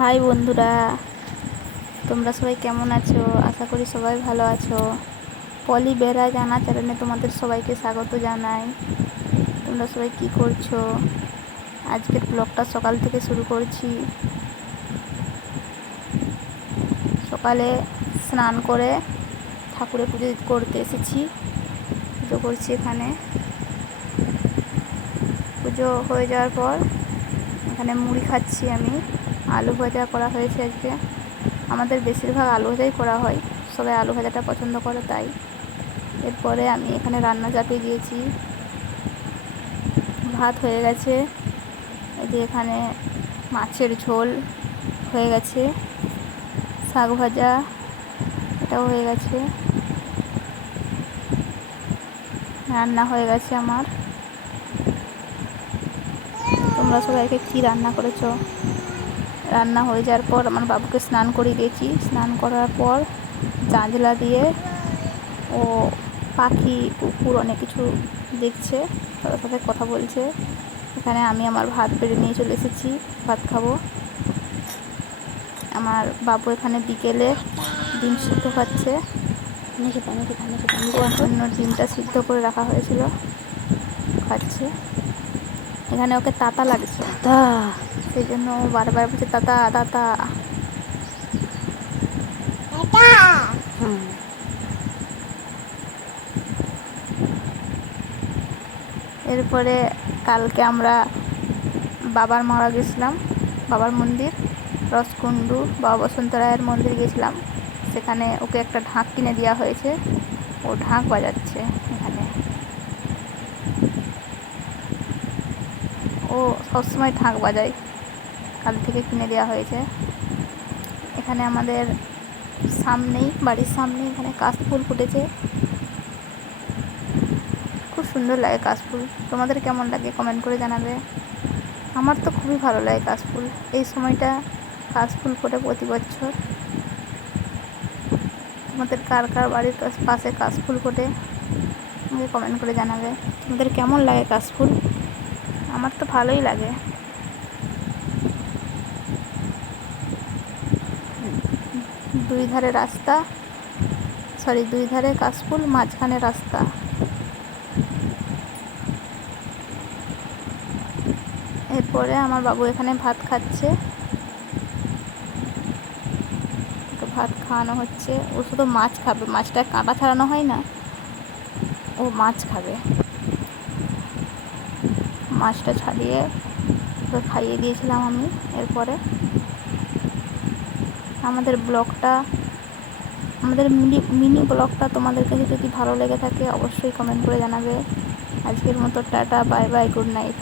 High বন্ধুরা। তোমরা সবাই কেমন আছো? আশা করি সবাই ভালো আছো। পলি বেড়া জানা চ্যানেলে তোমাদের সবাইকে স্বাগত জানাই। তোমরা সবাই কি করছ? আজকের ব্লগটা সকাল থেকে শুরু করছি। সকালে স্নান করে ঠাকুরের পুজো করতে এসেছি। পুজো করছি এখানে। পুজো হয়ে যাওয়ার পর এখানে মুড়ি খাচ্ছি আমি। আলু ভাজা করা হয়েছে আজকে। আমাদের বেশিরভাগ আলু ভাজাই করা হয়। সবাই আলু ভাজাটা পছন্দ করে তাই। এরপরে আমি এখানে রান্না চাপিয়ে দিয়েছি। ভাত হয়ে গেছে। যে এখানে মাছের ঝোল হয়ে গেছে। শাক ভাজা, এটাও হয়ে গেছে। রান্না হয়ে গেছে আমার। তোমরা সবাইকে কী রান্না করেছ? রান্না হয়ে যাওয়ার পর আমার বাবুকে স্নান করিয়ে দিয়েছি। স্নান করার পর জাঁজলা দিয়ে ও পাখি কুকুর অনেক কিছু দেখছে তাদের সাথে কথা বলছে। এখানে আমি আমার ভাত বেড়ে নিয়ে চলে এসেছি ভাত খাব। আমার বাবু এখানে বিকেলে ডিম সিদ্ধ খাচ্ছে। অন্য ডিমটা সিদ্ধ করে রাখা হয়েছিল। খাচ্ছে। এখানে ওকে তাতা লাগছে। তা সেই জন্য ও বারবার বলছে তাতা তাতা। এরপরে কালকে আমরা বাবার মারা গেছিলাম বাবার মন্দির রসকুণ্ডু বাবা বসন্ত রায়ের মন্দির গেছিলাম। সেখানে ওকে একটা ঢাক কিনে দেওয়া হয়েছে। ও ঢাক বাজাচ্ছে এখানে ও সবসময় থাক বাজায় কাল থেকে কিনে দেওয়া হয়েছে। এখানে আমাদের সামনেই, বাড়ির সামনেই এখানে কাশফুল ফুটেছে। খুব সুন্দর লাগে কাশফুল। তোমাদের কেমন লাগে কমেন্ট করে জানাবে। আমার তো খুবই ভালো লাগে কাশফুল। এই সময়টা কাশফুল ফোটে প্রতি বছর। তোমাদের কার কার বাড়ির পাশে কাশফুল ফোটে, আমাকে কমেন্ট করে জানাবে। তোমাদের কেমন লাগে কাশফুল? আমার তো ভালোই লাগে। দুই ধারে রাস্তা সরি দুই ধারে কাশফুল, মাঝখানে রাস্তা। এরপরে আমার বাবু এখানে ভাত খাচ্ছে। ওকে ভাত খাওয়ানো হচ্ছে। ও শুধু মাছ খাবে, মাছটা কাঁটা ছাড়ানো হয় না, ও মাছ খাবে। মাছটা ছাড়িয়ে ওকে খাইয়ে দিয়েছিলাম আমি এরপরে। আমাদের ব্লগটা, আমাদের মিনি মিনি ব্লগটা তোমাদের কাছে যদি ভালো লেগে থাকে অবশ্যই কমেন্ট করে জানাবে। আজকের মতো tata bye bye good night